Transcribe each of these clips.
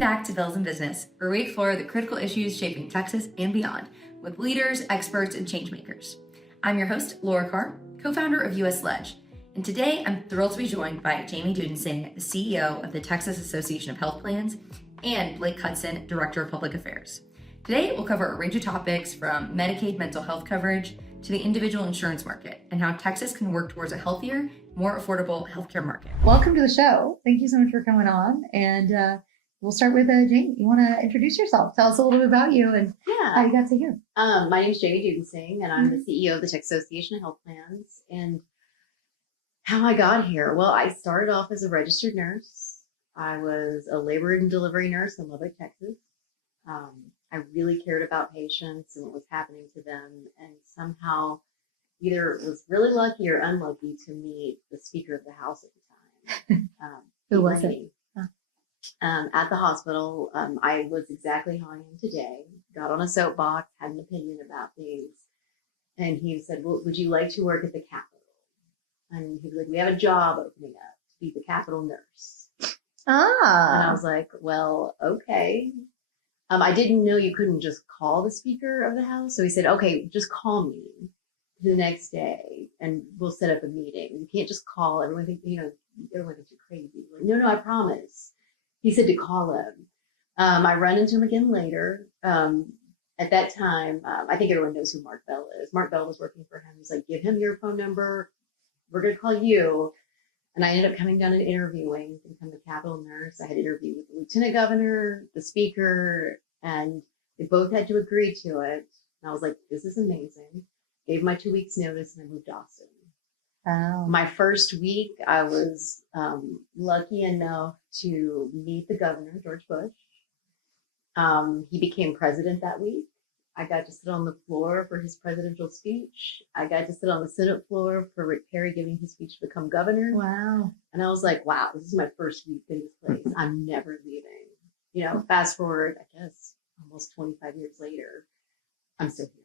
back to Bills and Business, where we explore the critical issues shaping Texas and beyond with leaders, experts, and changemakers. I'm your host, Laura Carr, co-founder of USLege, and today I'm thrilled to be joined by Jamie Dudensing, the CEO of the Texas Association of Health Plans, and Blake Hutson, Director of Public Affairs. Today, we'll cover a range of topics from Medicaid mental health coverage to the individual insurance market and how Texas can work towards a healthier, more affordable healthcare market. Welcome to the show. Thank you so much for coming on. And we'll start with Jamie. You want to introduce yourself? Tell us a little bit about you and how you got to here. My name is Jamie Dudensing, and I'm the CEO of the Texas Association of Health Plans. And how I got here? Well, I started off as a registered nurse. I was a labor and delivery nurse in Lubbock, Texas. I really cared about patients and what was happening to them, and somehow either was really lucky or unlucky to meet the Speaker of the House at the time. Who was it? At the hospital, I was exactly how I am today. Got on a soapbox, had an opinion about things, and he said, "Well, would you like to work at the Capitol?" And he was like, "We have a job opening up to be the Capitol nurse." And I was like, "Well, okay." I didn't know you couldn't just call the Speaker of the House. So he said, "Okay, just call me the next day and we'll set up a meeting. You can't just call." Everyone thinks, everyone thinks you're crazy. Like, no, I promise. He said to call him. I run into him again later. At that time, I think everyone knows who Mark Bell is. Mark Bell was working for him. He's like, "Give him your phone number. We're going to call you." And I ended up coming down and interviewing to become the Capitol nurse. I had interviewed with the Lieutenant Governor, the Speaker, and they both had to agree to it. And I was like, "This is amazing." Gave my 2 weeks notice and I moved to Austin. Wow. My first week, I was lucky enough to meet the governor, George Bush. He became president that week. I got to sit on the floor for his presidential speech. I got to sit on the Senate floor for Rick Perry giving his speech to become governor. Wow. And I was like, wow, this is my first week in this place. I'm never leaving. Fast forward, I guess, almost 25 years later, I'm still here.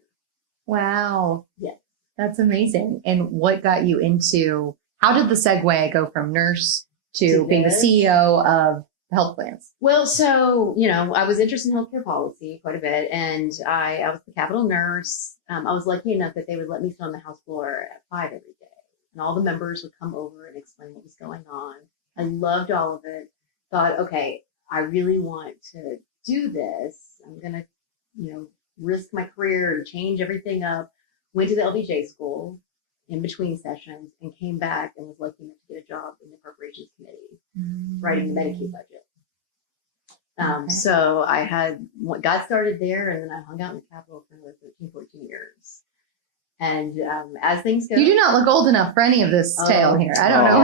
Wow. Yes. That's amazing. And what got you into, how did the segue go from nurse to being the CEO of health plans? Well, so, I was interested in healthcare policy quite a bit, and I was the Capitol nurse. I was lucky enough that they would let me sit on the House floor at 5 every day, and all the members would come over and explain what was going on. I loved all of it. Thought, okay, I really want to do this. I'm going to, risk my career and change everything up. Went to the LBJ school in between sessions and came back and was lucky enough to get a job in the appropriations committee, writing the Medicaid budget. So I got started there, and then I hung out in the Capitol for another 13, 14 years. And as things go, you do not look old enough for any of this tale here. I don't know.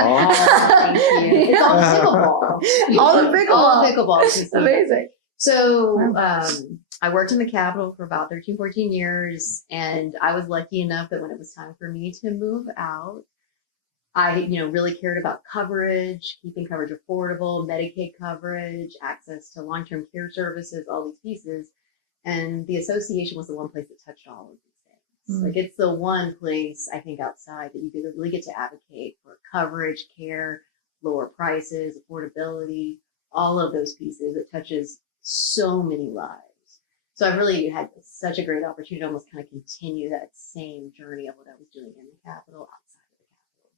Thank you. It's all pickleball. All the pickleball. All pickleball. Amazing. So I worked in the Capitol for about 13, 14 years, and I was lucky enough that when it was time for me to move out, I, really cared about coverage, keeping coverage affordable, Medicaid coverage, access to long-term care services, all these pieces. And the association was the one place that touched all of these things. Like, it's the one place, I think, outside that you really get to advocate for coverage, care, lower prices, affordability, all of those pieces. It touches so many lives. So I've really had such a great opportunity to almost kind of continue that same journey of what I was doing in the Capitol, outside of the Capitol.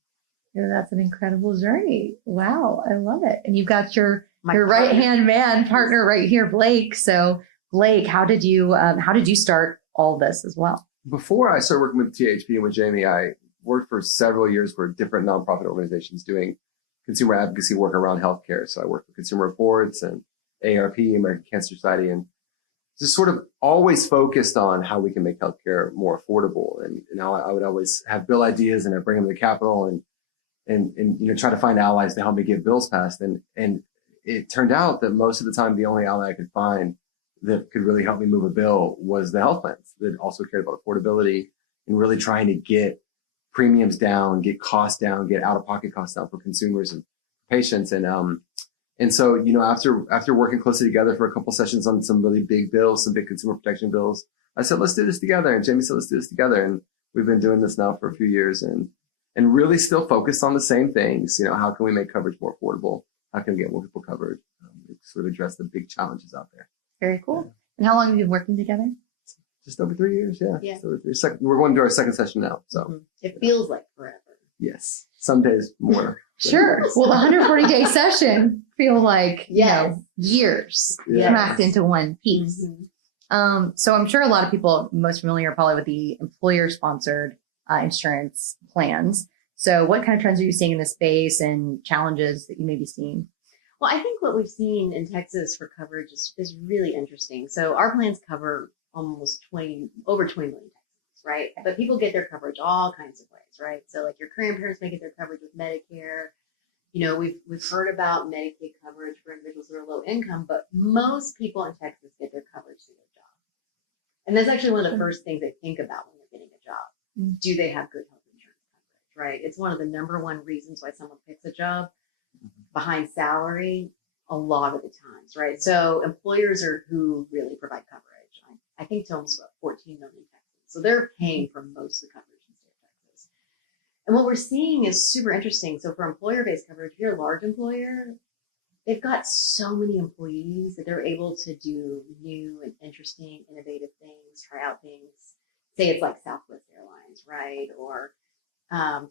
Yeah, that's an incredible journey. Wow, I love it. And you've got your right-hand man partner right here, Blake. So Blake, how did you start all this as well? Before I started working with THP and with Jamie, I worked for several years for different nonprofit organizations doing consumer advocacy work around healthcare. So I worked for Consumer Reports and ARP, American Cancer Society, and just sort of always focused on how we can make healthcare more affordable. And I would always have bill ideas and I'd bring them to the Capitol and try to find allies to help me get bills passed. And it turned out that most of the time, the only ally I could find that could really help me move a bill was the health plans that also cared about affordability and really trying to get premiums down, get costs down, get out-of-pocket costs down for consumers and patients. And so, after working closely together for a couple sessions on some really big bills, some big consumer protection bills, I said, let's do this together. And Jamie said, let's do this together. And we've been doing this now for a few years and really still focused on the same things. How can we make coverage more affordable? How can we get more people covered? sort of address the big challenges out there. Very cool. And how long have you been working together? Just over 3 years, yeah. Yeah. Just over 3 years. We're going to our second session now, so Mhm. It feels like forever. yes, some days more. Sure. Well, the 140-day session feel like, Yes. years Yes. smacked into one piece. Mhm. So I'm sure a lot of people are most familiar probably with the employer-sponsored insurance plans. So what kind of trends are you seeing in this space and challenges that you may be seeing? Well, I think what we've seen in Texas for coverage is really interesting. So our plans cover over 20 million Texans, right? But people get their coverage all kinds of ways, right? So like your grandparents may get their coverage with Medicare. We've heard about Medicaid coverage for individuals who are low income, but most people in Texas get their coverage through their job. And that's actually one of the first things they think about when they're getting a job. Mm. Do they have good health insurance coverage, right? It's one of the number one reasons why someone picks a job behind salary a lot of the times, right? So employers are who really provide coverage. I think to almost about 14 million Texans. So they're paying for most of the coverage in the state of Texas. And what we're seeing is super interesting. So for employer-based coverage, if you're a large employer, they've got so many employees that they're able to do new and interesting, innovative things, try out things. Say it's like Southwest Airlines, right? Or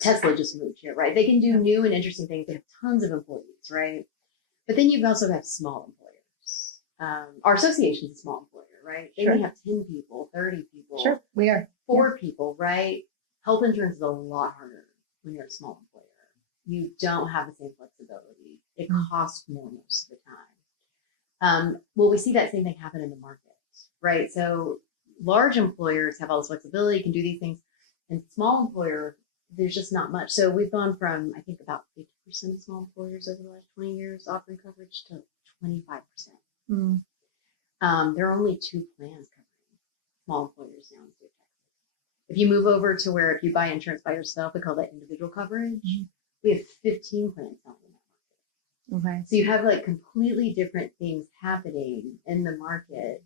Tesla just moved here, right? They can do new and interesting things. They have tons of employees, right? But then you also have small employers. Our association is a small employer, right? They Sure. may have 10 people, 30 people, Sure, we are. 4 people, right? Health insurance is a lot harder when you're a small employer. You don't have the same flexibility. It costs more most of the time. Well, we see that same thing happen in the market, right? So large employers have all this flexibility, can do these things, and small employer, there's just not much. So we've gone from, I think, about 50% of small employers over the last 20 years offering coverage to 25%. Mm. There are only 2 plans covering small employers now in the state of Texas. If you move over to where if you buy insurance by yourself, we call that individual coverage. We have 15 plans now in that market. Okay. So you have like completely different things happening in the market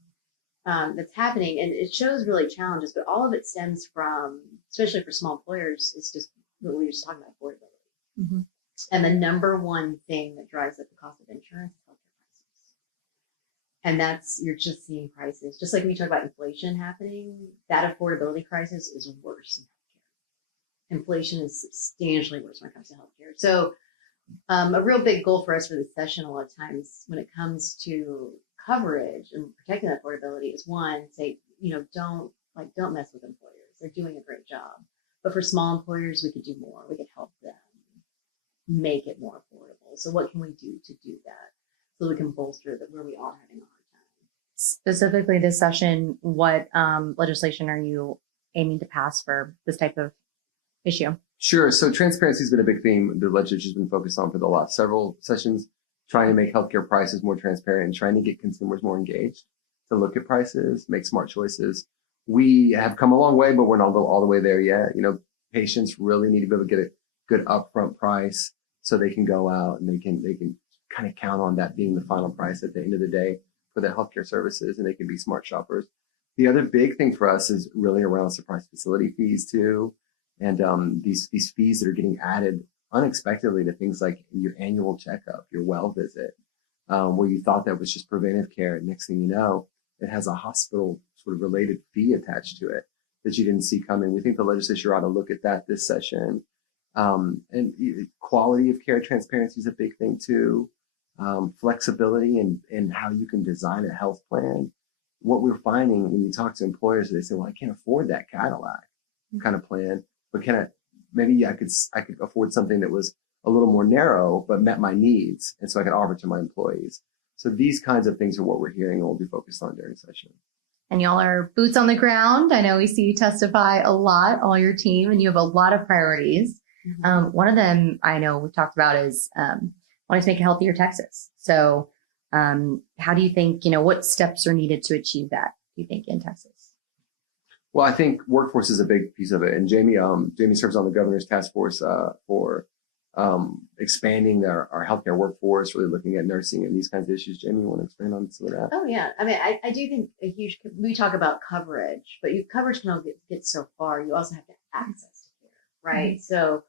that's happening, and it shows really challenges, but all of it stems from, especially for small employers, it's just what we were just talking about, affordability. Mm-hmm. And the number one thing that drives up the cost of insurance is healthcare prices. And you're just seeing prices, just like when you talk about inflation happening, that affordability crisis is worse in healthcare. Inflation is substantially worse when it comes to healthcare. So a real big goal for us for this session a lot of times when it comes to coverage and protecting that affordability is one, say, don't mess with employers. They're doing a great job. But for small employers, we could do more. We could help them make it more affordable. So what can we do to do that so we can bolster that where we are having a hard time? Specifically this session, what legislation are you aiming to pass for this type of issue? Sure. So transparency has been a big theme the legislature's been focused on for the last several sessions, trying to make healthcare prices more transparent and trying to get consumers more engaged to look at prices, make smart choices. We have come a long way, but we're not all the way there yet. Patients really need to be able to get a good upfront price so they can go out and they can kind of count on that being the final price at the end of the day for their healthcare services, and they can be smart shoppers. The other big thing for us is really around surprise facility fees too. And these fees that are getting added unexpectedly to things like your annual checkup, your well visit, where you thought that was just preventive care. And next thing you know, it has a hospital sort of related fee attached to it that you didn't see coming. We think the legislature ought to look at that this session. And quality of care transparency is a big thing too. Flexibility and how you can design a health plan. What we're finding when you talk to employers, they say, well, I can't afford that Cadillac kind of plan, but maybe I could afford something that was a little more narrow, but met my needs. And so I could offer it to my employees. So these kinds of things are what we're hearing and we'll be focused on during session. And y'all are boots on the ground. I know we see you testify a lot, all your team, and you have a lot of priorities. Mm-hmm. One of them I know we've talked about is wanting to make a healthier Texas. So how do you think, what steps are needed to achieve that, do you think, in Texas? Well, I think workforce is a big piece of it. And Jamie serves on the governor's task force for expanding our healthcare workforce, really looking at nursing and these kinds of issues. Jamie, you want to expand on some of that? Oh, yeah. I mean, I do think we talk about coverage, but coverage can only get so far. You also have to have access to care, right? Mm-hmm. So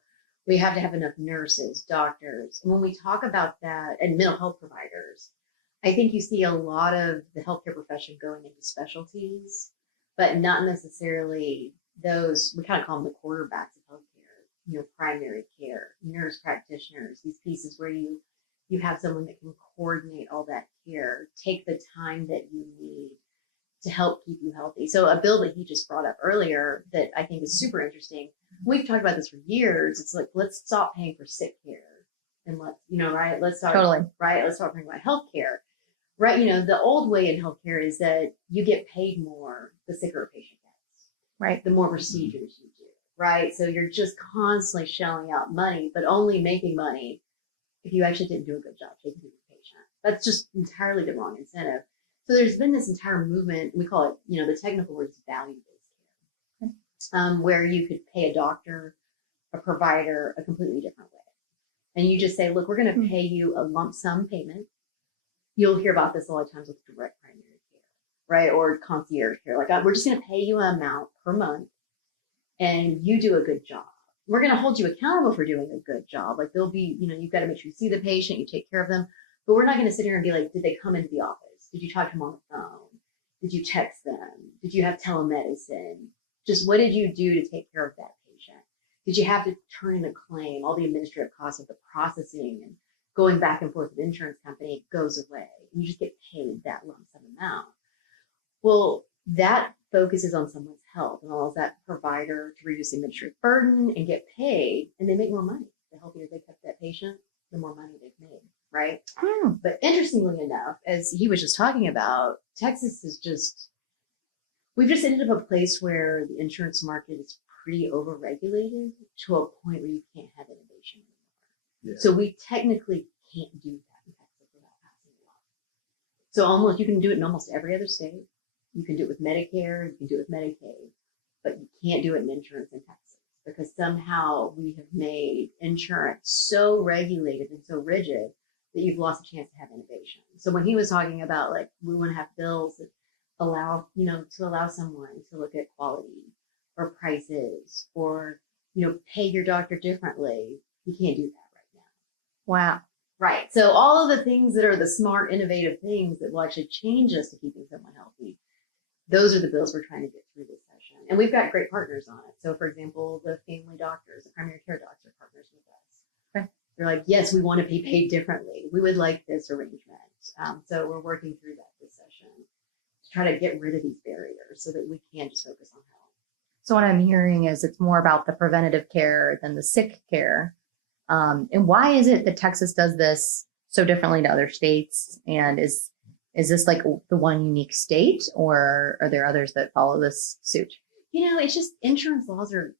we have to have enough nurses, doctors. And when we talk about that, and mental health providers, I think you see a lot of the healthcare profession going into specialties, but not necessarily those, we kind of call them the quarterbacks of healthcare, primary care, nurse practitioners, these pieces where you have someone that can coordinate all that care, take the time that you need to help keep you healthy. So a bill that he just brought up earlier that I think is super interesting. We've talked about this for years. It's like, let's stop paying for sick care and right? Let's start, Totally. right? Let's start talking about healthcare, right? The old way in healthcare is that you get paid more the sicker a patient gets, Right. the more procedures you do, right? So you're just constantly shelling out money, but only making money if you actually didn't do a good job taking care of the patient. That's just entirely the wrong incentive. So there's been this entire movement, we call it, the technical word is value-based care, where you could pay a doctor, a provider, a completely different way. And you just say, look, we're going to pay you a lump sum payment. You'll hear about this a lot of times with direct primary care, right? Or concierge care. Like, we're just going to pay you an amount per month and you do a good job. We're going to hold you accountable for doing a good job. Like, there'll be, you've got to make sure you see the patient, you take care of them, but we're not going to sit here and be like, did they come into the office? Did you talk to them on the phone? Did you text them? Did you have telemedicine? Just what did you do to take care of that patient? Did you have to turn in a claim? All the administrative costs of the processing and going back and forth with the insurance company goes away. And you just get paid that lump sum amount. Well, that focuses on someone's health and allows that provider to reduce the administrative burden and get paid, and they make more money. The healthier they kept that patient, the more money they've made, right? But interestingly enough, as he was just talking about, Texas is we've just ended up a place where the insurance market is pretty overregulated to a point where you can't have innovation anymore. Yeah. So we technically can't do that in Texas without passing a law. So you can do it in almost every other state. You can do it with Medicare, you can do it with Medicaid, but you can't do it in insurance in Texas because somehow we have made insurance so regulated and so rigid that you've lost a chance to have innovation. So when he was talking about like, we want to have bills that allow someone to look at quality or prices or, pay your doctor differently, you can't do that right now. Wow. Right. So all of the things that are the smart, innovative things that will actually change us to keeping someone healthy, those are the bills we're trying to get through this session. And we've got great partners on it. So for example, the family doctors, the primary care docs are partners with us. Okay. They're like, yes, we want to be paid differently. We would like this arrangement. So we're working through that this session to try to get rid of these barriers so that we can just focus on health. So what I'm hearing is it's more about the preventative care than the sick care. And why is it that Texas does this so differently to other states? And is this like the one unique state, or are there others that follow this suit? It's just insurance laws are,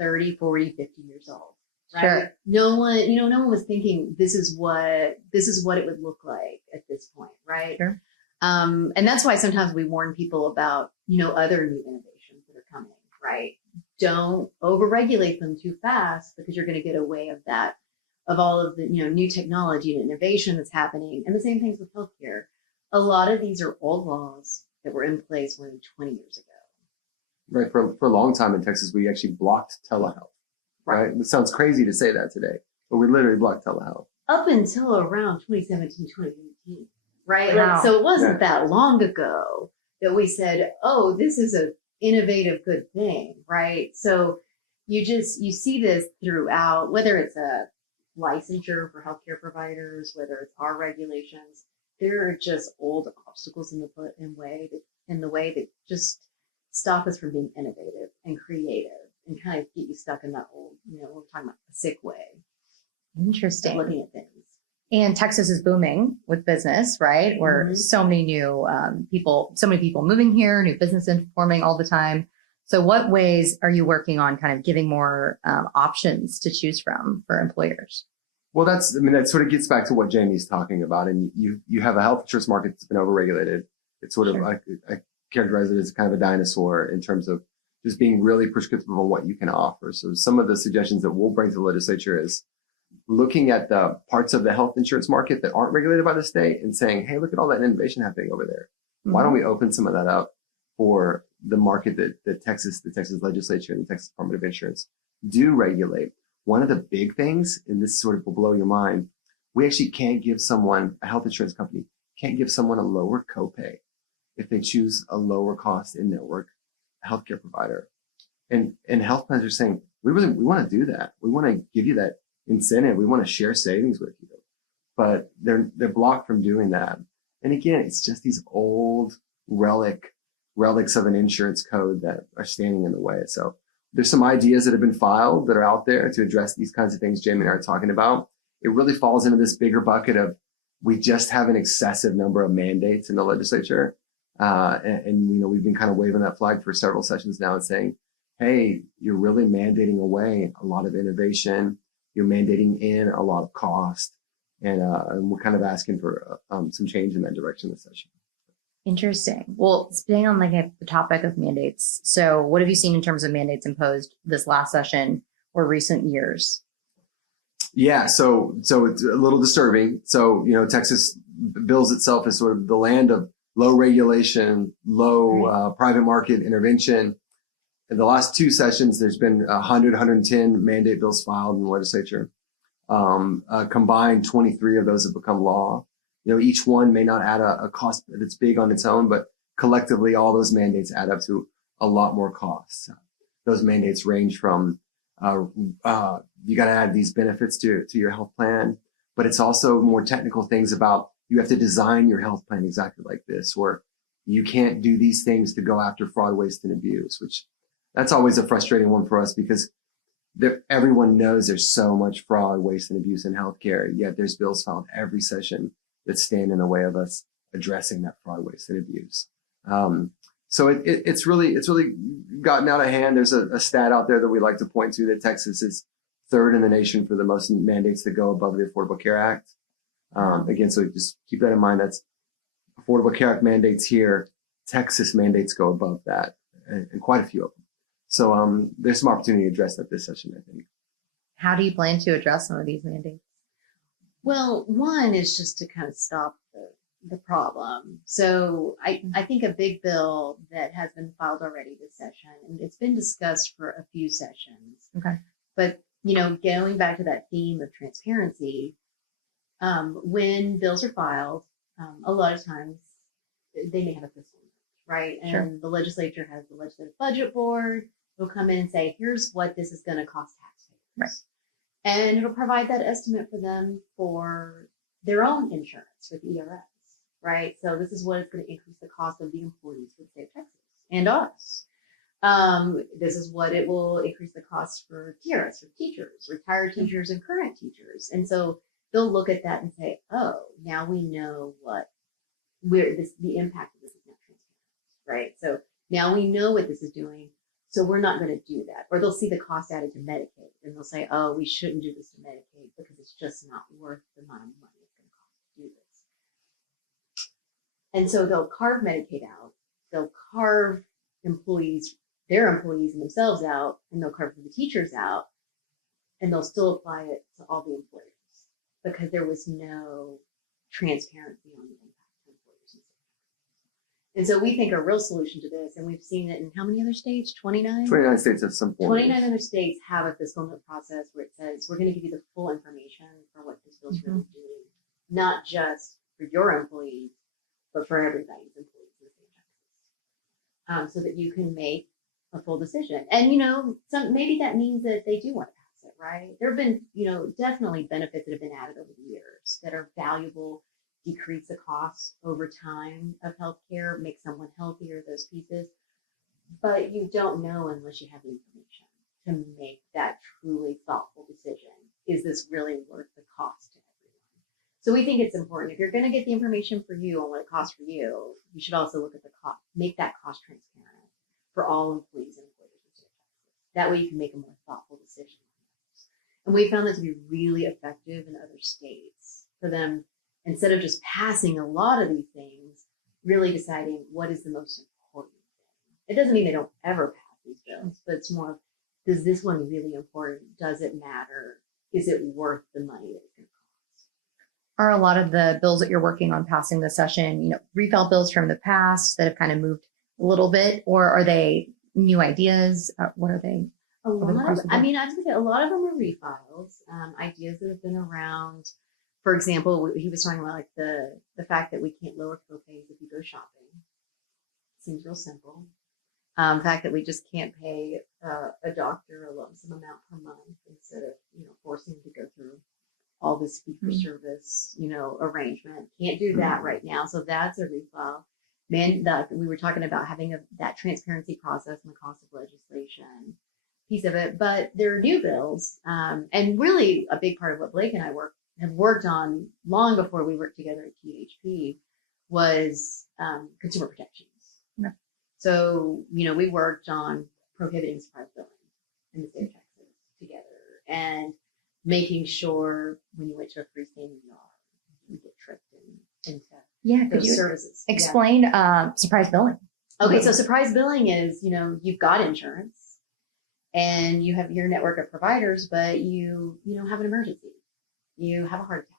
30, 40, 50 years old. Right? Sure. No one was thinking this is what it would look like at this point, right? Sure. And that's why sometimes we warn people about, other new innovations that are coming, right? Don't overregulate them too fast because you're going to get away of all of the, new technology and innovation that's happening. And the same things with healthcare. A lot of these are old laws that were in place more than 20 years ago. Right. For a long time in Texas, we actually blocked telehealth. Right. It sounds crazy to say that today, but we literally blocked telehealth. Up until around 2017, 2018, right? Wow. So it wasn't that long ago that we said, oh, this is an innovative, good thing, right? So you see this throughout, whether it's a licensure for healthcare providers, whether it's our regulations, there are just old obstacles in the way that just stop us from being innovative and creative and kind of get you stuck in that old, we're talking about a sick way. Interesting. Looking at things. And Texas is booming with business, right? Where so many new people moving here, new businesses forming all the time. So what ways are you working on kind of giving more options to choose from for employers? Well, that sort of gets back to what Jamie's talking about. And you have a health insurance market that's been overregulated. It's sort of, I characterize it as kind of a dinosaur in terms of just being really prescriptive on what you can offer. So some of the suggestions that we'll bring to the legislature is looking at the parts of the health insurance market that aren't regulated by the state and saying, hey, look at all that innovation happening over there. Why don't we open some of that up for the market that the Texas legislature and the Texas Department of Insurance do regulate? One of the big things, and this sort of will blow your mind, we actually can't give someone, a health insurance company can't give someone a lower copay if they choose a lower cost in-network healthcare provider. And health plans are saying, we want to do that. We want to give you that incentive. We want to share savings with you, but they're blocked from doing that. And again, it's just these old relics of an insurance code that are standing in the way. So there's some ideas that have been filed that are out there to address these kinds of things Jamie and I are talking about. It really falls into this bigger bucket of we just have an excessive number of mandates in the legislature. And we've been kind of waving that flag for several sessions now and saying, hey, you're really mandating away a lot of innovation. You're mandating in a lot of cost. And we're kind of asking for some change in that direction this session. Interesting. Well, staying on the topic of mandates. So what have you seen in terms of mandates imposed this last session or recent years? Yeah, so it's a little disturbing. So, Texas bills itself as sort of the land of low regulation, low private market intervention. In the last two sessions, there's been 110 mandate bills filed in the legislature. Combined, 23 of those have become law. Each one may not add a cost that's big on its own, but collectively, all those mandates add up to a lot more costs. Those mandates range from you got to add these benefits to your health plan, but it's also more technical things about you have to design your health plan exactly like this, or you can't do these things to go after fraud, waste, and abuse, which that's always a frustrating one for us because everyone knows there's so much fraud, waste, and abuse in healthcare, yet there's bills filed every session that stand in the way of us addressing that fraud, waste, and abuse. So it's really gotten out of hand. There's a stat out there that we like to point to that Texas is third in the nation for the most mandates that go above the Affordable Care Act. Again, so just keep that in mind. That's Affordable Care Act mandates here. Texas mandates go above that, and quite a few of them. So there's some opportunity to address that this session, I think. How do you plan to address some of these mandates? Well, one is just to kind of stop the problem. So I think a big bill that has been filed already this session, and it's been discussed for a few sessions. Okay. But, going back to that theme of transparency, when bills are filed, a lot of times they may have a fiscal note, right? And Sure. the legislature has the legislative budget board. They'll come in and say, here's what this is going to cost taxpayers. Right. And it'll provide that estimate for them for their own insurance with ERS, right? So this is what it's going to increase the cost of the employees for the state of Texas and us. This is what it will increase the cost for TRS, for teachers, retired teachers and current teachers. And so they'll look at that and say, oh, now we know the impact of this is not transparent, right? So now we know what this is doing. So we're not going to do that. Or they'll see the cost added to Medicaid and they'll say, oh, we shouldn't do this to Medicaid because it's just not worth the amount of money it's going to cost to do this. And so they'll carve Medicaid out. They'll carve their employees and themselves out, and they'll carve the teachers out, and they'll still apply it to all the employers because there was no transparency on the impact to employers. And so we think a real solution to this, and we've seen it in how many other states? 29? 29 states at some point. 29 other states have a fiscal note process where it says, we're going to give you the full information for what this bill's really doing, not just for your employees, but for everybody's employees in the state of Texas, so that you can make a full decision. And, maybe that means that they do want to pass it, right? There have been, definitely benefits that have been added over the years that are valuable, decrease the cost over time of healthcare, make someone healthier, those pieces. But you don't know unless you have the information to make that truly thoughtful decision. Is this really worth the cost to everyone? So we think it's important. If you're going to get the information for you on what it costs for you, you should also look at the cost, make that cost transparent for all employees and employers in the state of Texas. That way you can make a more thoughtful decision. And we found that to be really effective in other states for them. Instead of just passing a lot of these things, really deciding what is the most important thing. It doesn't mean they don't ever pass these bills, but it's more, is this one really important? Does it matter? Is it worth the money that it's going to cost? Are a lot of the bills that you're working on passing this session, refiled bills from the past that have kind of moved a little bit, or are they new ideas? What are they? I was going to say a lot of them are refiles, ideas that have been around for example, he was talking about like the fact that we can't lower copays if you go shopping. Seems real simple. The fact that we just can't pay a doctor a lump sum amount per month instead of, forcing to go through all this fee for service, arrangement. Can't do that right now. So that's a refile. We were talking about having that transparency process and the cost of legislation piece of it, but there are new bills. And really a big part of what Blake and I have worked on long before we worked together at THP was consumer protections. Yeah. So, we worked on prohibiting surprise billing in the state of Texas together and making sure when you went to a freestanding yard, you get tricked into those services. Explain surprise billing? Okay, so surprise billing is, you've got insurance and you have your network of providers, but you have an emergency. You have a heart attack.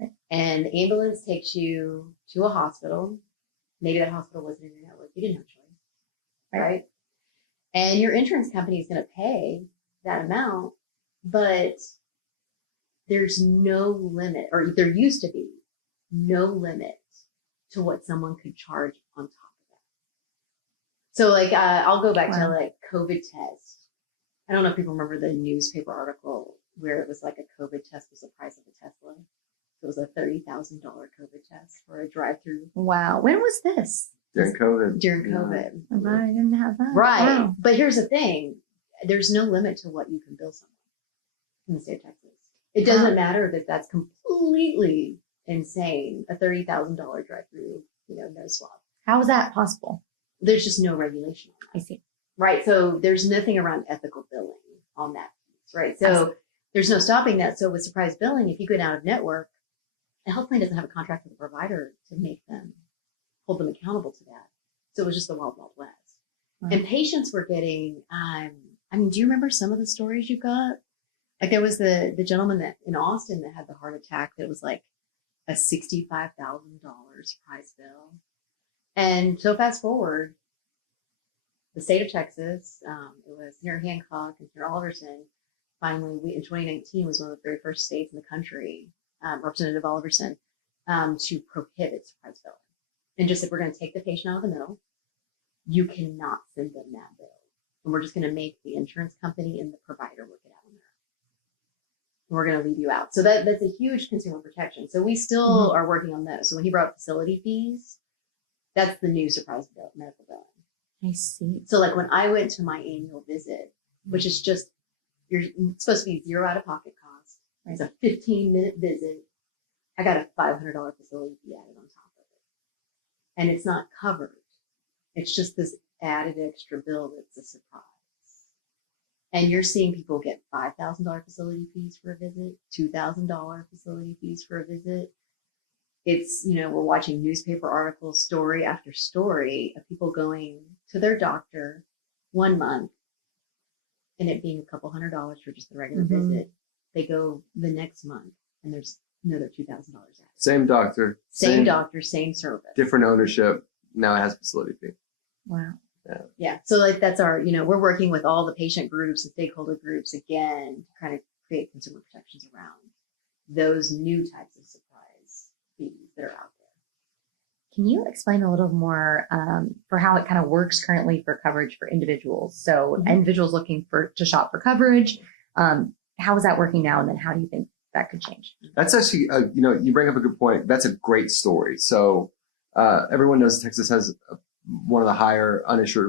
Right. And the ambulance takes you to a hospital. Maybe that hospital wasn't in your network. You didn't have a choice, right? And your insurance company is going to pay that amount, but there's no limit, or there used to be no limit to what someone could charge on top of that. So like, I'll go back to like COVID test. I don't know if people remember the newspaper article where it was like a COVID test was the price of a Tesla. It was a $30,000 COVID test for a drive-through. Wow. When was this? During COVID. During COVID. I didn't have that. Right. Wow. But here's the thing. There's no limit to what you can bill someone in the state of Texas. It doesn't matter that that's completely insane. A $30,000 drive-through, no swap. How is that possible? There's just no regulation on that. I see. Right. So there's nothing around ethical billing on that piece. Right. So there's no stopping that. So with surprise billing, if you go out of network, the health plan doesn't have a contract with the provider to hold them accountable to that. So it was just the wild, wild west. Mm-hmm. And patients were getting, do you remember some of the stories you got? Like there was the gentleman that in Austin that had the heart attack that was like a $65,000 surprise bill. And so fast forward, the state of Texas, it was near Hancock and near Alderson. Finally, in 2019 was one of the very first states in the country, Representative Alderson, to prohibit surprise billing. And just said, we're going to take the patient out of the middle. You cannot send them that bill. And we're just going to make the insurance company and the provider work it out on their own. And we're going to leave you out. So that's a huge consumer protection. So we still are working on those. So when he brought up facility fees, that's the new surprise bill, medical billing. I see. So like when I went to my annual visit, which is just, you're supposed to be zero out of pocket cost. It's a 15-minute visit. I got a $500 facility fee added on top of it. And it's not covered. It's just this added extra bill that's a surprise. And you're seeing people get $5,000 facility fees for a visit, $2,000 facility fees for a visit. It's, we're watching newspaper articles, story after story of people going to their doctor 1 month and it being a couple $100 for just the regular visit. They go the next month and there's another $2,000 added. Same doctor. Same doctor, same service. Different ownership. Now it has facility fee. Wow. Yeah. So like that's our, we're working with all the patient groups and stakeholder groups again to kind of create consumer protections around those new types of surprise fees that are out there. Can you explain a little more for how it kind of works currently for coverage for individuals? So individuals looking to shop for coverage, how is that working now? And then how do you think that could change? That's actually, you bring up a good point. That's a great story. So everyone knows Texas has one of the higher uninsured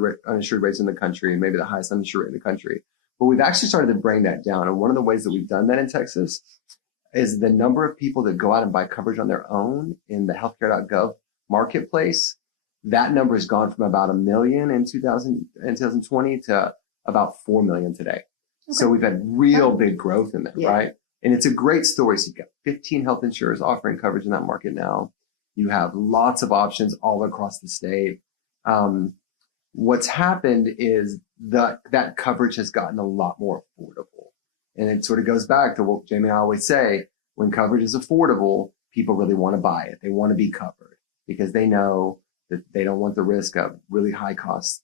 rates in the country, maybe the highest uninsured rate in the country. But we've actually started to bring that down. And one of the ways that we've done that in Texas is the number of people that go out and buy coverage on their own in the healthcare.gov marketplace. That number has gone from about 1 million in 2020 to about 4 million today. Okay. So we've had real big growth in there, right? And it's a great story. So you've got 15 health insurers offering coverage in that market now. You have lots of options all across the state. What's happened is that coverage has gotten a lot more affordable. And it sort of goes back to what Jamie and I always say, when coverage is affordable, people really want to buy it. They want to be covered because they know that they don't want the risk of really high cost,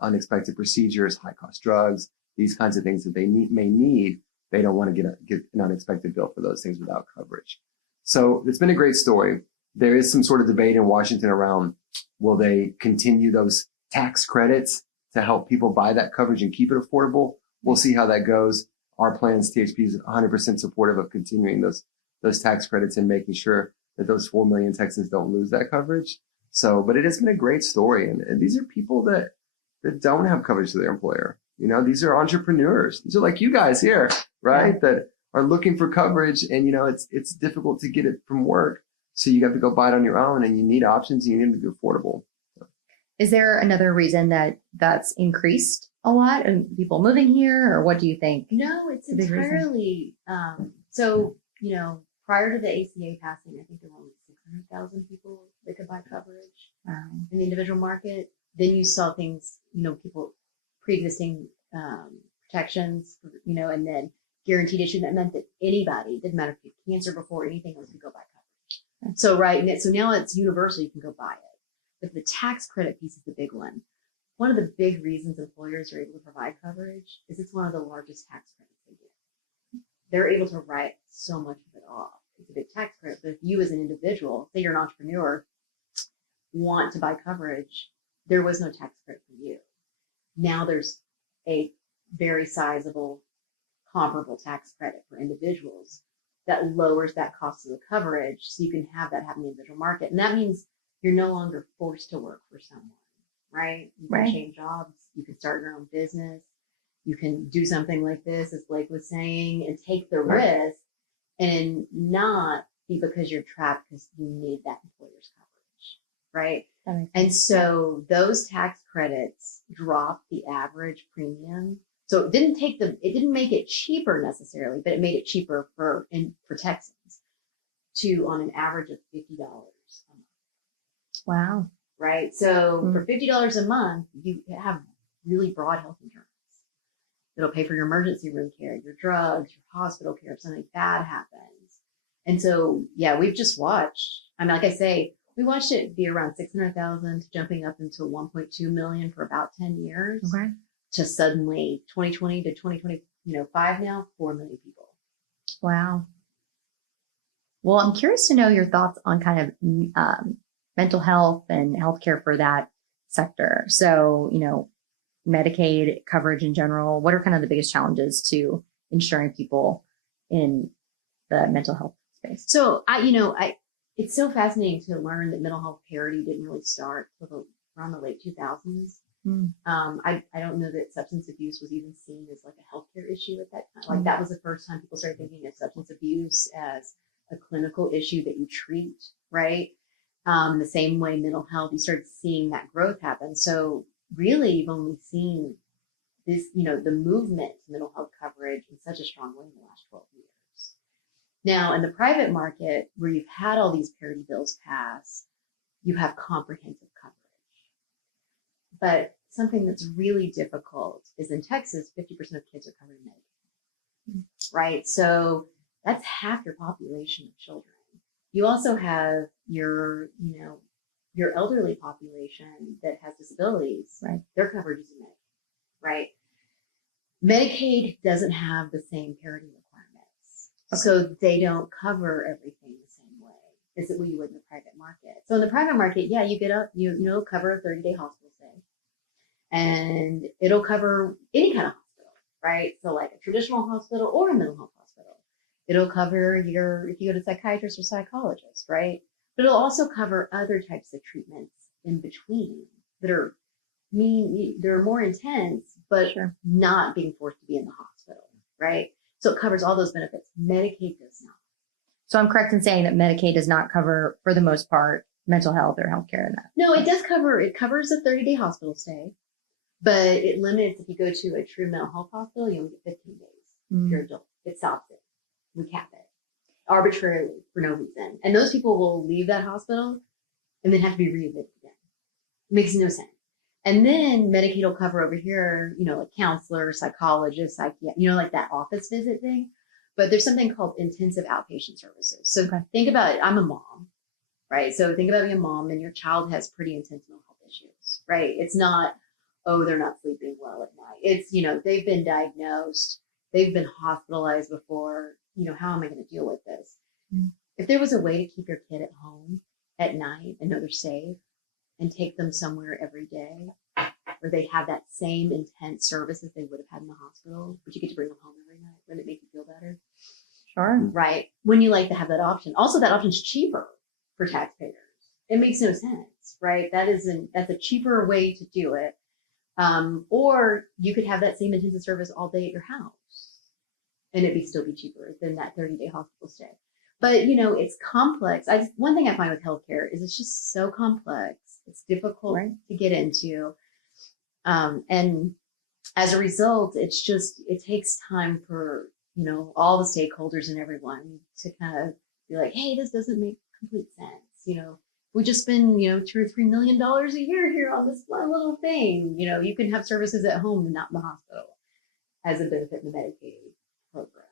unexpected procedures, high cost drugs, these kinds of things that they may need they don't want to get an unexpected bill for those things without coverage. So it's been a great story. There is some sort of debate in Washington around, will they continue those tax credits to help people buy that coverage and keep it affordable? We'll see how that goes. Our plans, THP is 100% supportive of continuing those tax credits and making sure that those 4 million Texans don't lose that coverage. So, but it has been a great story. And these are people that don't have coverage to their employer. You know, these are entrepreneurs. These are like you guys here, right? Yeah. That are looking for coverage, and, you know, it's difficult to get it from work. So you have to go buy it on your own, and you need options, and you need them to be affordable. So. Is there another reason that's increased a lot and people moving here, or what do you think? No, it's entirely, so, you know, prior to the ACA passing, I think there were only 600,000 people that could buy coverage in the individual market. Then you saw things, you know, people pre-existing protections, you know, and then guaranteed issue. That meant that anybody, didn't matter if you had cancer before, anything else, could go buy coverage. So, right. So now it's universal. You can go buy it. But the tax credit piece is the big one. One of the big reasons employers are able to provide coverage is it's one of the largest tax credits they get. They're able to write so much of it off. It's a big tax credit. But if you as an individual, say you're an entrepreneur, want to buy coverage, there was no tax credit for you. Now there's a very sizable comparable tax credit for individuals that lowers that cost of the coverage, so you can have that happen in the individual market. And that means you're no longer forced to work for someone, right? You can change jobs, you can start your own business, you can do something like this, as Blake was saying, and take the risk and not be because you're trapped because you need that employer's coverage, right? And so those tax credits drop the average premium. So it didn't make it cheaper necessarily, but it made it cheaper for Texans to on an average of $50 a month. Wow. Right. So for $50 a month, you have really broad health insurance. It'll pay for your emergency room care, your drugs, your hospital care if something bad happens. And so, yeah, we've just watched. I mean, like I say, we watched it be around 600,000 to jumping up into 1.2 million for about 10 years. Okay. To suddenly 2020 to 2025 now, 4 million people. Wow. Well, I'm curious to know your thoughts on kind of mental health and healthcare for that sector. So, you know, Medicaid coverage in general, what are kind of the biggest challenges to ensuring people in the mental health space? So it's so fascinating to learn that mental health parity didn't really start until around the late 2000s. I don't know that substance abuse was even seen as like a healthcare issue at that time. Like that was the first time people started thinking of substance abuse as a clinical issue that you treat, right? The same way mental health, you started seeing that growth happen. So really you've only seen this, you know, the movement to mental health coverage in such a strong way in the last 12 years. Now in the private market, where you've had all these parity bills pass, you have comprehensive coverage. But something that's really difficult is in Texas, 50% of kids are covered in Medicaid, right? So that's half your population of children. You also have your elderly population that has disabilities, right? Their coverage is in Medicaid, right? Medicaid doesn't have the same parity requirements. Okay. So they don't cover everything the same way as we would in the private market. So in the private market, yeah, you get cover a 30-day hospital stay. And it'll cover any kind of hospital, right? So like a traditional hospital or a mental health hospital. It'll cover if you go to psychiatrist or psychologist, right? But it'll also cover other types of treatments in between that are they're more intense, but not being forced to be in the hospital, right? So it covers all those benefits. Medicaid does not. So I'm correct in saying that Medicaid does not cover, for the most part, mental health or healthcare in that? No, it does cover. It covers a 30-day hospital stay. But it limits, if you go to a true mental health hospital, you only get 15 days. If you're an adult, it stops it. We cap it arbitrarily for no reason. And those people will leave that hospital and then have to be readmitted again. It makes no sense. And then Medicaid will cover over here, you know, like counselor, psychologist, psychiatrist, you know, like that office visit thing. But there's something called intensive outpatient services. So think about it. I'm a mom, right? So think about being a mom and your child has pretty intense mental health issues, right? It's not, oh, they're not sleeping well at night. It's, you know, they've been diagnosed They've been hospitalized before. How am I going to deal with this? Mm. If there was a way to keep your kid at home at night and know they're safe and take them somewhere every day where they have that same intense service as they would have had in the hospital, but you get to bring them home every night, wouldn't it make you feel better? Sure. Right. When you like to have that option. Also, that option's cheaper for taxpayers. It makes no sense, right? That's a cheaper way to do it. Or you could have that same intensive service all day at your house and it'd still be cheaper than that 30-day hospital stay. But, it's complex. One thing I find with healthcare is it's just so complex. It's difficult to get into. And as a result, it takes time for, all the stakeholders and everyone to kind of be like, hey, this doesn't make complete sense. We just spend, $2 or $3 million a year here on this one little thing. You can have services at home and not in the hospital as a benefit in the Medicaid program.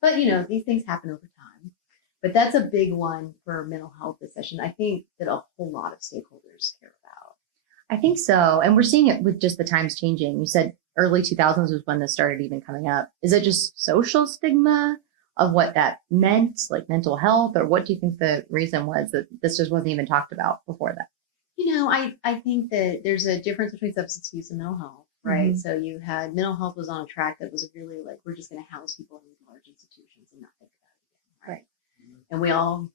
But, these things happen over time. But that's a big one for mental health discussion. I think that a whole lot of stakeholders care about. I think so. And we're seeing it with just the times changing. You said early 2000s was when this started even coming up. Is it just social stigma of what that meant, like mental health? Or what do you think the reason was that this just wasn't even talked about before that? I think that there's a difference between substance abuse and mental health, right? Mm-hmm. So you had mental health was on a track that was really like, we're just going to house people in these large institutions and not think about it again, right? And we all,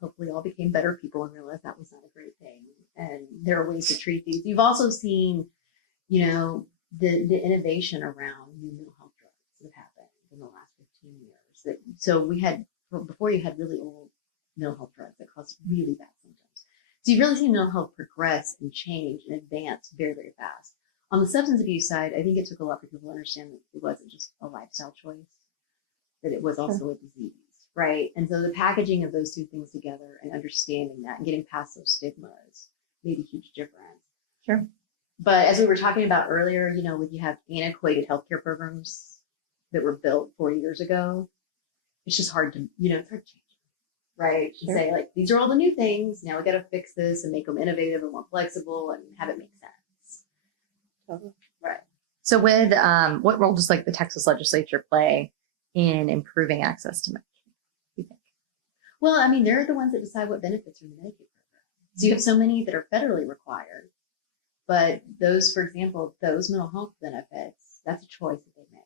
hopefully all became better people and realized that was not a great thing. And there are ways to treat these. You've also seen, the innovation around new mental health drugs that have happened in the last 15 years. Before you had really old mental health drugs that caused really bad symptoms. So you've really seen mental health progress and change and advance very, very fast. On the substance abuse side, I think it took a lot for people to understand that it wasn't just a lifestyle choice, that it was also a disease. Right. And so the packaging of those two things together and understanding that and getting past those stigmas made a huge difference. Sure. But as we were talking about earlier, when you have antiquated healthcare programs that were built 40 years ago, it's just hard to, it's hard to change. Right. To say like, these are all the new things. Now we got to fix this and make them innovative and more flexible and have it make sense. Totally. Right. So with what role does like the Texas legislature play in improving access to Medicaid? Well, they're the ones that decide what benefits are in the Medicaid program. So you have so many that are federally required, but those, for example, those mental health benefits, that's a choice that they make.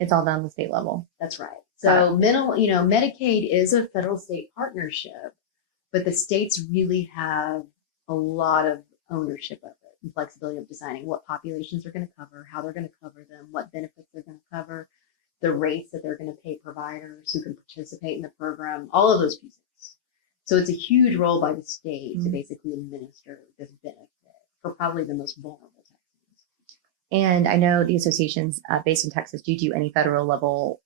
It's all done on the state level. That's right. So Medicaid is a federal state partnership, but the states really have a lot of ownership of it and flexibility of deciding what populations are going to cover, how they're going to cover them, what benefits they're going to cover, the rates that they're going to pay providers who can participate in the program, all of those pieces. So it's a huge role by the state to basically administer this benefit for probably the most vulnerable Texans. And I know the associations based in Texas, do you do any federal level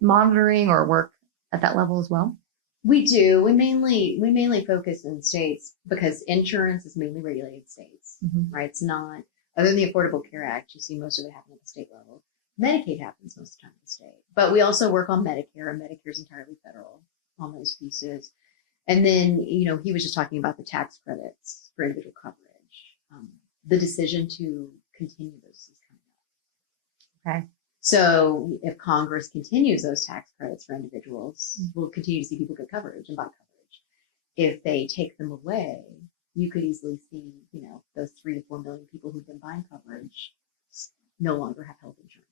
monitoring or work at that level as well? We do. We mainly focus in states because insurance is mainly regulated states, right? It's not, other than the Affordable Care Act, you see most of it happen at the state level. Medicaid happens most of the time in the state, but we also work on Medicare, and Medicare is entirely federal on those pieces. And then, he was just talking about the tax credits for individual coverage. The decision to continue those is coming up. Okay. So if Congress continues those tax credits for individuals, we'll continue to see people get coverage and buy coverage. If they take them away, you could easily see, those 3 to 4 million people who've been buying coverage no longer have health insurance.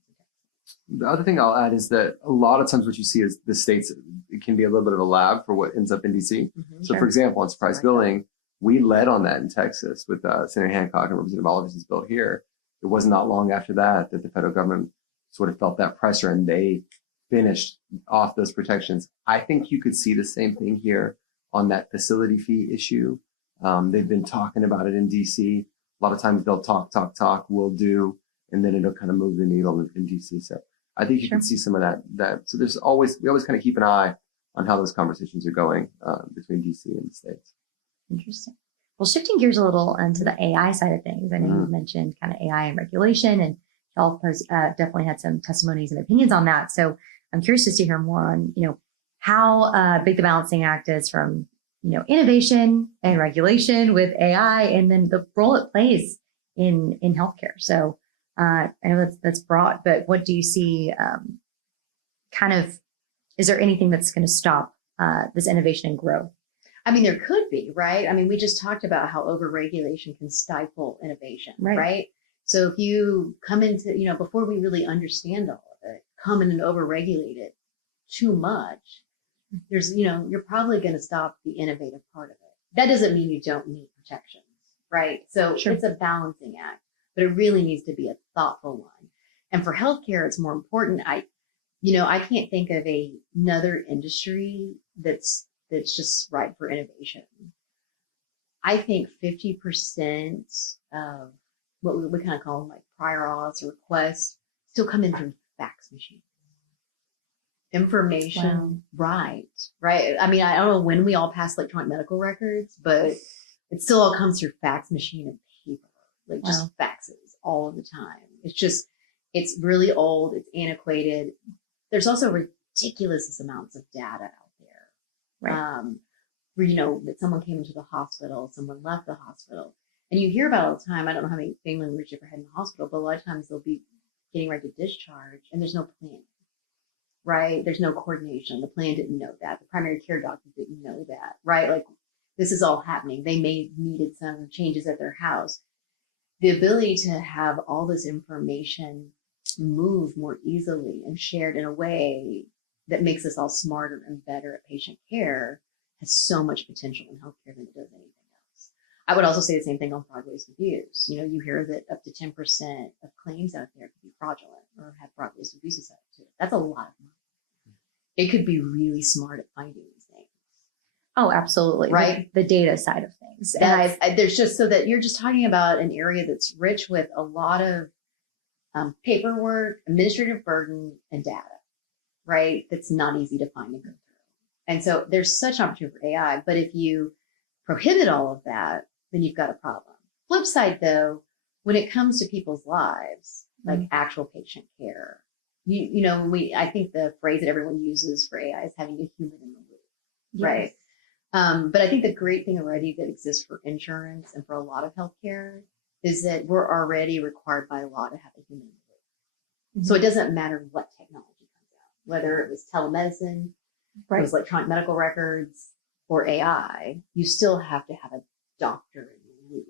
The other thing I'll add is that a lot of times what you see is the states, it can be a little bit of a lab for what ends up in DC. So for example, on surprise billing, we led on that in Texas with Senator Hancock and Representative Oliver's bill here. It was not long after that the federal government sort of felt that pressure and they finished off those protections. I think you could see the same thing here on that facility fee issue. They've been talking about it in DC. A lot of times they'll talk, we'll do, and then it'll kind of move the needle in DC. So I think you can see some of that. So we always kind of keep an eye on how those conversations are going between DC and the states. Interesting. Well, shifting gears a little into the AI side of things. I know you mentioned kind of AI and regulation, and Health has definitely had some testimonies and opinions on that. So I'm curious just to hear more on, how big the balancing act is from, innovation and regulation with AI, and then the role it plays in healthcare. So I know that's broad, but what do you see is there anything that's going to stop this innovation and growth? I mean, there could be, right? I mean, we just talked about how overregulation can stifle innovation, right? So if you come into, before we really understand all of it, come in and overregulate it too much, there's, you're probably going to stop the innovative part of it. That doesn't mean you don't need protections, right? So it's a balancing act, but it really needs to be a thoughtful one. And for healthcare, it's more important. I can't think of another industry that's just ripe for innovation. I think 50% of what we kind of call them like prior auths or requests still come in through fax machines. Information, right. I mean, I don't know when we all pass electronic medical records, but it still all comes through fax machine and paper, like just faxes all of the time. It's really old. It's antiquated. There's also ridiculous amounts of data out there. Where, that someone came into the hospital, someone left the hospital. And you hear about it all the time. I don't know how many family members you've ever had in the hospital, but a lot of times they'll be getting ready to discharge and there's no plan, right? There's no coordination. The plan didn't know that. The primary care doctor didn't know that, right? Like this is all happening. They may needed some changes at their house. The ability to have all this information move more easily and shared in a way that makes us all smarter and better at patient care has so much potential in healthcare than it does anything else. I would also say the same thing on fraud, waste, abuse. You hear that up to 10% of claims out there could be fraudulent or have fraud, waste, abuse associated to it. That's a lot of money. It could be really smart at finding these things. Oh, absolutely. Right. The data side of things. There's just so that you're just talking about an area that's rich with a lot of paperwork, administrative burden, and data, right? That's not easy to find and go through. And so there's such opportunity for AI, but if you prohibit all of that, then you've got a problem. Flip side though, when it comes to people's lives, like actual patient care, I think the phrase that everyone uses for AI is having a human in the loop, right? But I think the great thing already that exists for insurance and for a lot of healthcare is that we're already required by law to have a human in the loop. So it doesn't matter what technology comes out, whether it was telemedicine, it was electronic medical records, or AI, you still have to have a doctor in the loop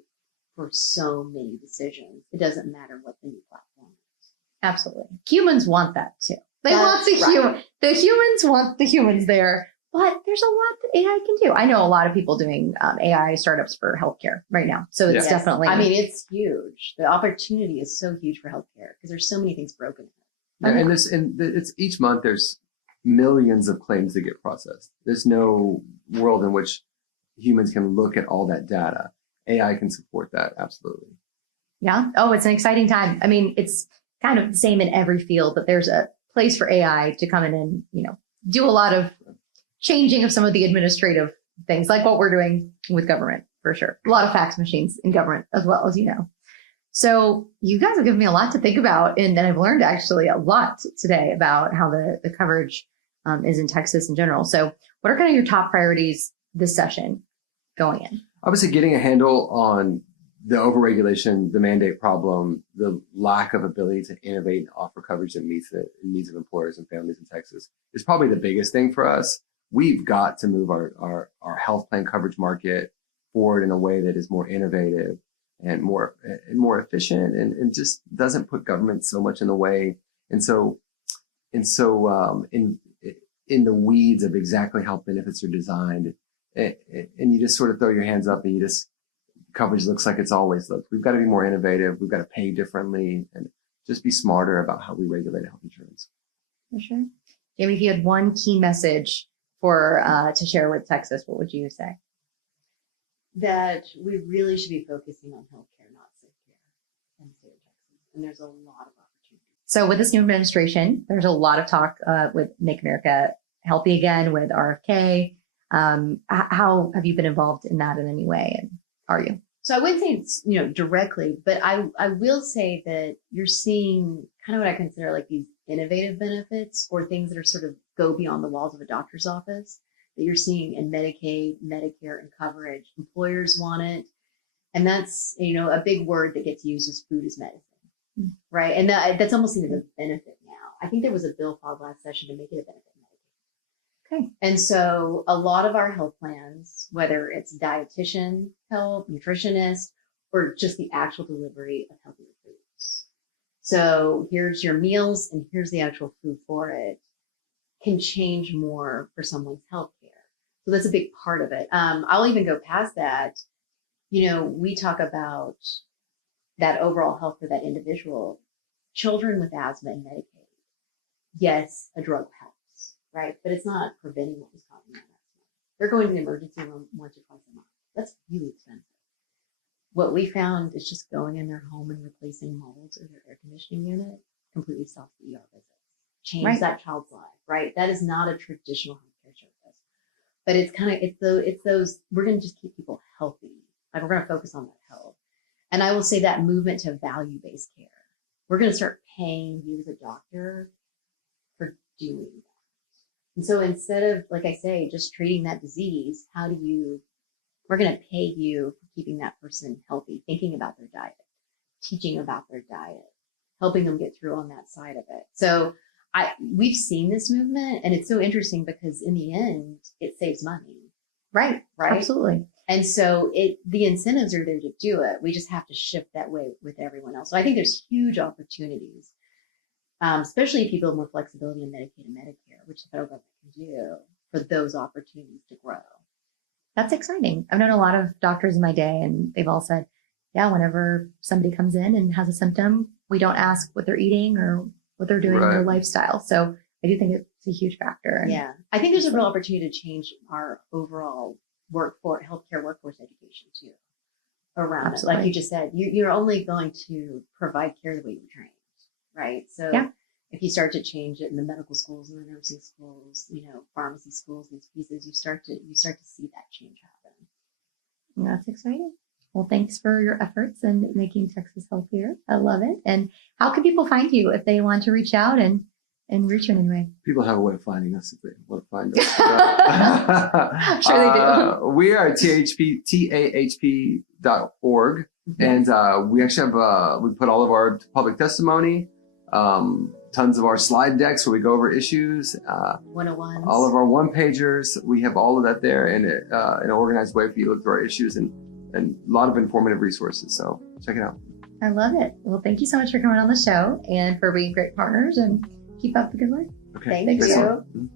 for so many decisions. It doesn't matter what the new platform is. Absolutely. Humans want that too. They want the humans want the humans there, but there's a lot that AI can do. I know a lot of people doing AI startups for healthcare right now. So it's definitely, it's huge. The opportunity is so huge for healthcare because there's so many things broken. And it's each month there's millions of claims that get processed. There's no world in which humans can look at all that data. AI can support that. Absolutely. Yeah. Oh, it's an exciting time. I mean, it's kind of the same in every field, but there's a place for AI to come in and, do a lot of changing of some of the administrative things, like what we're doing with government, for sure. A lot of fax machines in government as well, as you know. So you guys have given me a lot to think about, and I've learned actually a lot today about how the coverage is in Texas in general. So what are kind of your top priorities this session going in? Obviously, getting a handle on the overregulation, the mandate problem, the lack of ability to innovate and offer coverage that meets the needs of employers and families in Texas is probably the biggest thing for us. We've got to move our health plan coverage market forward in a way that is more innovative and more efficient and just doesn't put government so much in the way. And so in the weeds of exactly how benefits are designed, and you just sort of throw your hands up and coverage looks like it's always looked. We've got to be more innovative. We've got to pay differently and just be smarter about how we regulate health insurance. For sure. Jamie, if you had one key message to share with Texas, what would you say? That we really should be focusing on healthcare, not sick care in the state of Texas. And there's a lot of opportunities. So with this new administration, there's a lot of talk with Make America Healthy Again, with RFK. How have you been involved in that in any way? And are you? So I wouldn't say it's, directly, but I will say that you're seeing kind of what I consider like these innovative benefits or things that are sort of go beyond the walls of a doctor's office that you're seeing in Medicaid, Medicare, and coverage. Employers want it. And that's, a big word that gets used is food is medicine, right? And that's almost seen as a benefit now. I think there was a bill filed last session to make it a benefit Medicaid. Okay. And so a lot of our health plans, whether it's dietitian help, nutritionist, or just the actual delivery of healthier foods. So here's your meals and here's the actual food for it, can change more for someone's health care. So that's a big part of it. I'll even go past that. We talk about that overall health for that individual. Children with asthma and Medicaid, yes, a drug helps, right? But it's not preventing what was causing that asthma. They're going to the emergency room once or twice a month. That's really expensive. What we found is just going in their home and replacing molds or their air conditioning unit completely stops the ER visits, change that child's life, right? That is not a traditional healthcare service, but it's those, we're going to just keep people healthy. Like we're going to focus on that health. And I will say that movement to value-based care, we're going to start paying you as a doctor for doing that. And so instead of, like I say, just treating that disease, we're going to pay you for keeping that person healthy, thinking about their diet, teaching about their diet, helping them get through on that side of it. So we've seen this movement, and it's so interesting because in the end, it saves money. Right. Absolutely. And so the incentives are there to do it. We just have to shift that way with everyone else. So I think there's huge opportunities, especially if you build more flexibility in Medicaid and Medicare, which the federal government can do, for those opportunities to grow. That's exciting. I've known a lot of doctors in my day, and they've all said, yeah, whenever somebody comes in and has a symptom, we don't ask what they're eating or what they're doing in their lifestyle. So I do think it's a huge factor. Yeah. I think there's a real opportunity to change our overall healthcare workforce education too, around it. Like you just said, you're only going to provide care the way you're trained, right? So if you start to change it in the medical schools and the nursing schools, pharmacy schools, these pieces, you start to see that change happen. That's exciting. Well, thanks for your efforts in making Texas healthier. I love it. And how can people find you if they want to reach out and reach you in any way? People have a way of finding us if they want to find us. I'm sure they do. We are tahp.org. Mm-hmm. And we actually have, we put all of our public testimony, tons of our slide decks where we go over issues, 101s, all of our one-pagers. We have all of that there in an organized way for you to look through our issues and a lot of informative resources. So check it out. I love it. Well, thank you so much for coming on the show and for being great partners, and keep up the good work. Okay. Thank you. Mm-hmm.